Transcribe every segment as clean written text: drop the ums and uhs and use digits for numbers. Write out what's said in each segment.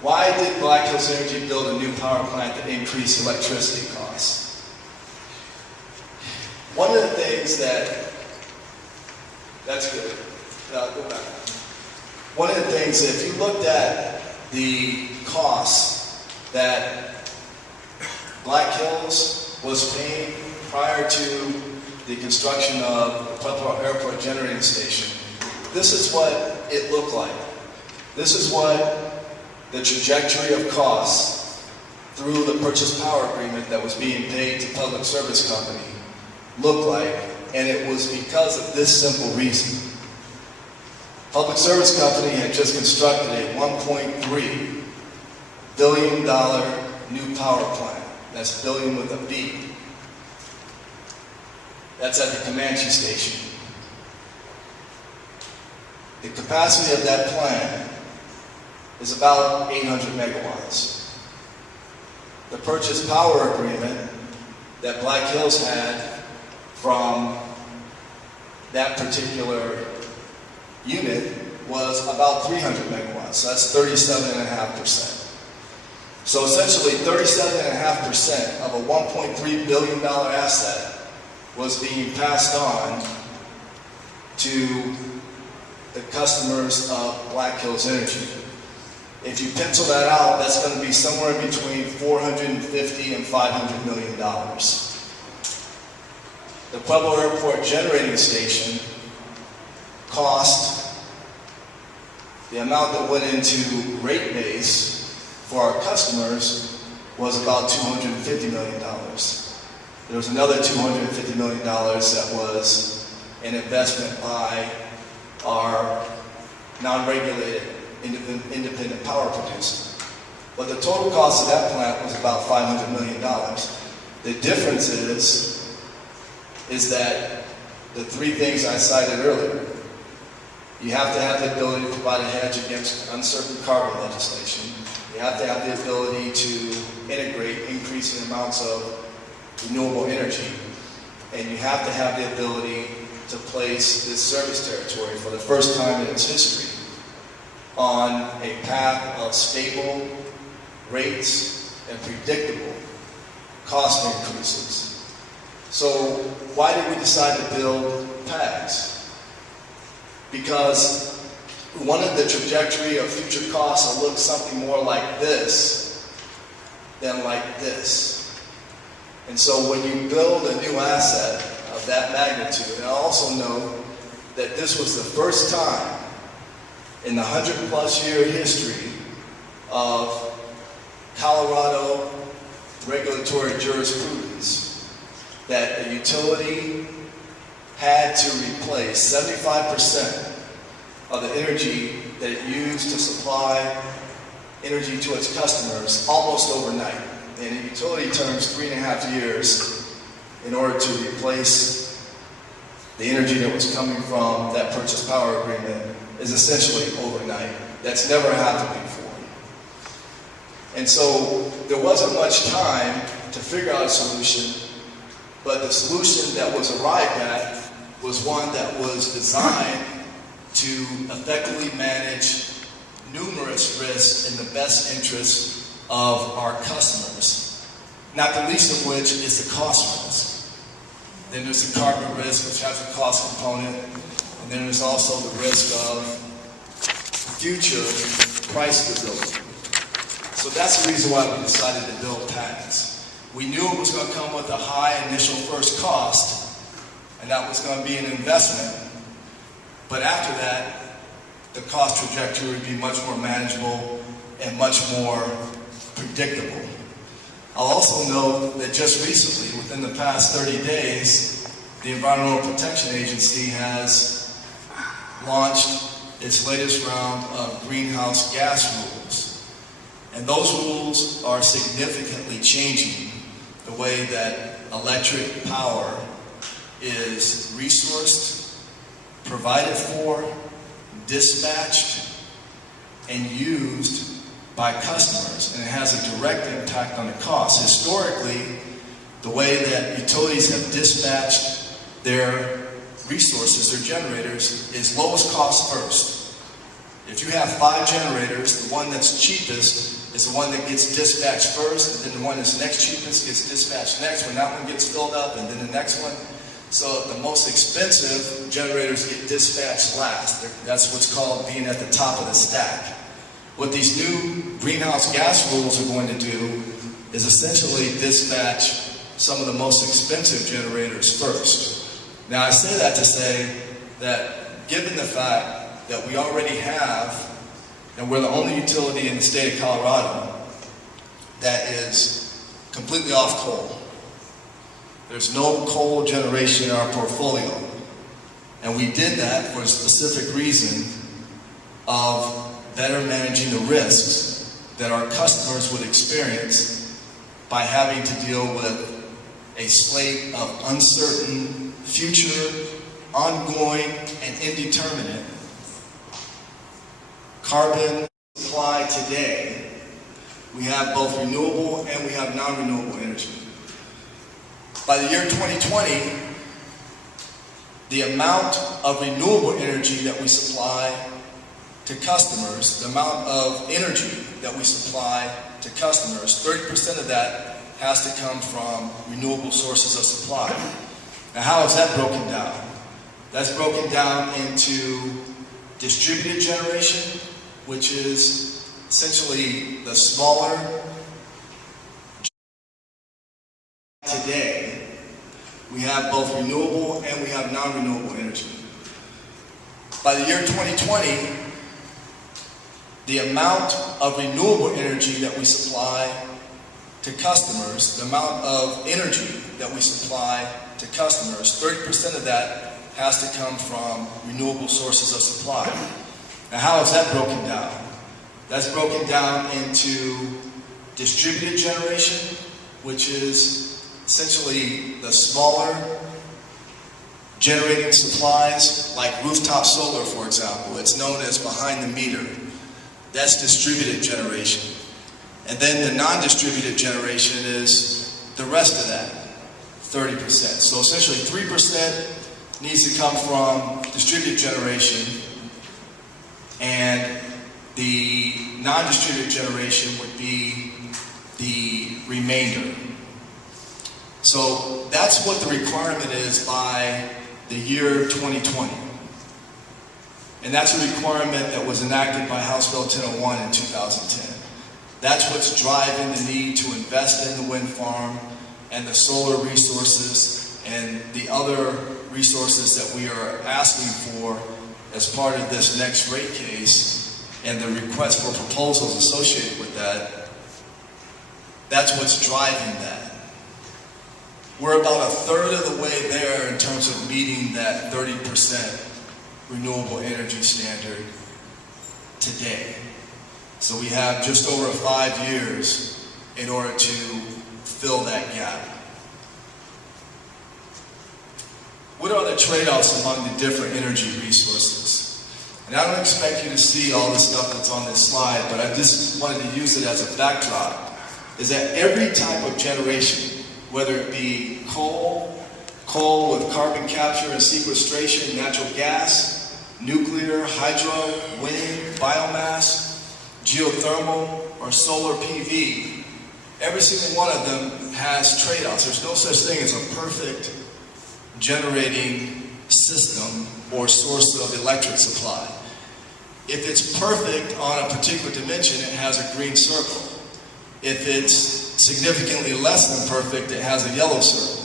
Why did Black Hills Energy build a new power plant that increased electricity costs? One of the things that's good. Go back. One of the things, if you looked at the costs that Black Hills was paying prior to the construction of the Pueblo Airport Generating Station, this is what it looked like. This is what the trajectory of costs through the purchase power agreement that was being paid to Public Service Company looked like, and it was because of this simple reason. Public Service Company had just constructed a $1.3 billion new power plant. That's billion with a B. That's at the Comanche Station. The capacity of that plant is about 800 megawatts. The purchase power agreement that Black Hills had from that particular unit was about 300 megawatts. So that's 37.5%. So essentially 37.5% of a $1.3 billion asset was being passed on to the customers of Black Hills Energy. If you pencil that out, that's going to be somewhere between $450 and $500 million. The Pueblo Airport Generating Station cost, the amount that went into rate base for our customers was about $250 million. There was another $250 million that was an investment by our non-regulated independent power producer. But the total cost of that plant was about $500 million. The difference is that the three things I cited earlier, you have to have the ability to provide a hedge against uncertain carbon legislation. You have to have the ability to integrate increasing amounts of renewable energy. And you have to have the ability to place this service territory for the first time in its history on a path of stable rates and predictable cost increases. So why did we decide to build PAGs? Because we wanted the trajectory of future costs to look something more like this than like this. And so when you build a new asset of that magnitude, and I also know that this was the first time in the 100-plus year history of Colorado regulatory jurisprudence that a utility had to replace 75% of the energy that it used to supply energy to its customers almost overnight. And in utility terms, 3.5 years in order to replace the energy that was coming from that purchase power agreement is essentially overnight. That's never happened before. And so there wasn't much time to figure out a solution, but the solution that was arrived at was one that was designed to effectively manage numerous risks in the best interest of our customers, not the least of which is the cost risk. Then there's the carbon risk, which has a cost component, and then there's also the risk of future price stability. So that's the reason why we decided to build PAGs. We knew it was going to come with a high initial first cost, and that was going to be an investment. But after that, the cost trajectory would be much more manageable and much more predictable. I'll also note that just recently, within the past 30 days, the Environmental Protection Agency has launched its latest round of greenhouse gas rules. And those rules are significantly changing the way that electric power is resourced, provided for, dispatched, and used by customers, and it has a direct impact on the cost. Historically, the way that utilities have dispatched their resources, their generators, is lowest cost first. If you have 5 generators, the one that's cheapest is the one that gets dispatched first, and then the one that's next cheapest gets dispatched next when that one gets filled up, and then the next one. So the most expensive generators get dispatched last. That's what's called being at the top of the stack. What these new greenhouse gas rules are going to do is essentially dispatch some of the most expensive generators first. Now I say that to say that given the fact that we already have, and we're the only utility in the state of Colorado that is completely off coal. There's no coal generation in our portfolio. And we did that for a specific reason of better managing the risks that our customers would experience by having to deal with a slate of uncertain, future, ongoing, and indeterminate carbon supply today. We have both renewable and we have non-renewable energy. By the year 2020, the amount of renewable energy that we supply to customers, the amount of energy that we supply to customers, 30% of that has to come from renewable sources of supply. Now, how is that broken down? That's broken down into distributed generation, which is essentially the smaller. Today, we have both renewable and we have non-renewable energy. By the year 2020, the amount of renewable energy that we supply to customers, the amount of energy that we supply to customers, 30% of that has to come from renewable sources of supply. Now, how is that broken down? That's broken down into distributed generation, which is essentially the smaller generating supplies, like rooftop solar, for example. It's known as behind the meter. That's distributed generation. And then the non-distributed generation is the rest of that, 30%. So essentially 3% needs to come from distributed generation, and the non-distributed generation would be the remainder. So that's what the requirement is by the year 2020. And that's a requirement that was enacted by House Bill 1001 in 2010. That's what's driving the need to invest in the wind farm and the solar resources and the other resources that we are asking for as part of this next rate case and the request for proposals associated with that. That's what's driving that. We're about a third of the way there in terms of meeting that 30% renewable energy standard today. So we have just over 5 years in order to fill that gap. What are the trade-offs among the different energy resources? And I don't expect you to see all the stuff that's on this slide, but I just wanted to use it as a backdrop, is that every type of generation, whether it be coal with carbon capture and sequestration, natural gas, nuclear, hydro, wind, biomass, geothermal, or solar PV, every single one of them has trade-offs. There's no such thing as a perfect generating system or source of electric supply. If it's perfect on a particular dimension, it has a green circle. If it's significantly less than perfect, it has a yellow circle.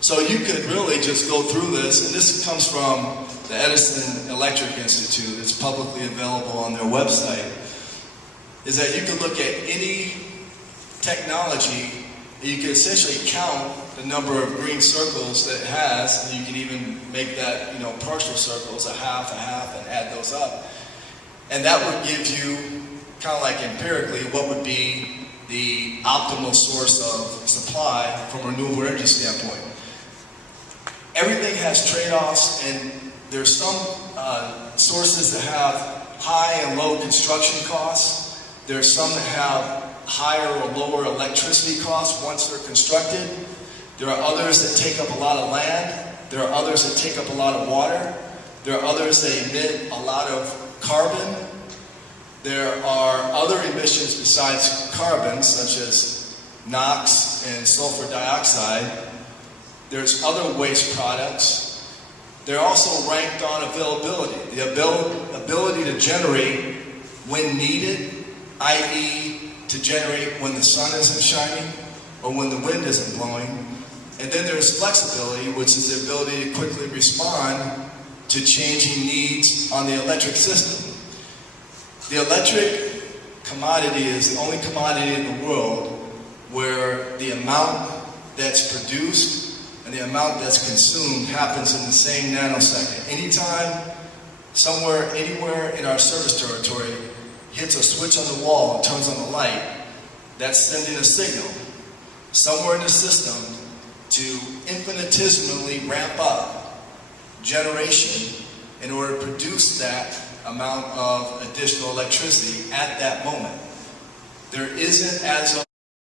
So you could really just go through this, and this comes from the Edison Electric Institute. It's publicly available on their website. Is that you can look at any technology, and you can essentially count the number of green circles that it has, and you can even make that, partial circles, a half, and add those up. And that would give you, kind of like empirically, what would be the optimal source of supply from a renewable energy standpoint. Everything has trade-offs, and there's some sources that have high and low construction costs. There's some that have higher or lower electricity costs once they're constructed. There are others that take up a lot of land. There are others that take up a lot of water. There are others that emit a lot of carbon. There are other emissions besides carbon, such as NOx and sulfur dioxide. There's other waste products. They're also ranked on availability. The ability to generate when needed, i.e. to generate when the sun isn't shining or when the wind isn't blowing. And then there's flexibility, which is the ability to quickly respond to changing needs on the electric system. The electric commodity is the only commodity in the world where the amount that's produced and the amount that's consumed happens in the same nanosecond. Anytime, somewhere, anywhere in our service territory hits a switch on the wall and turns on the light, that's sending a signal somewhere in the system to infinitesimally ramp up generation in order to produce that amount of additional electricity at that moment. There isn't, as of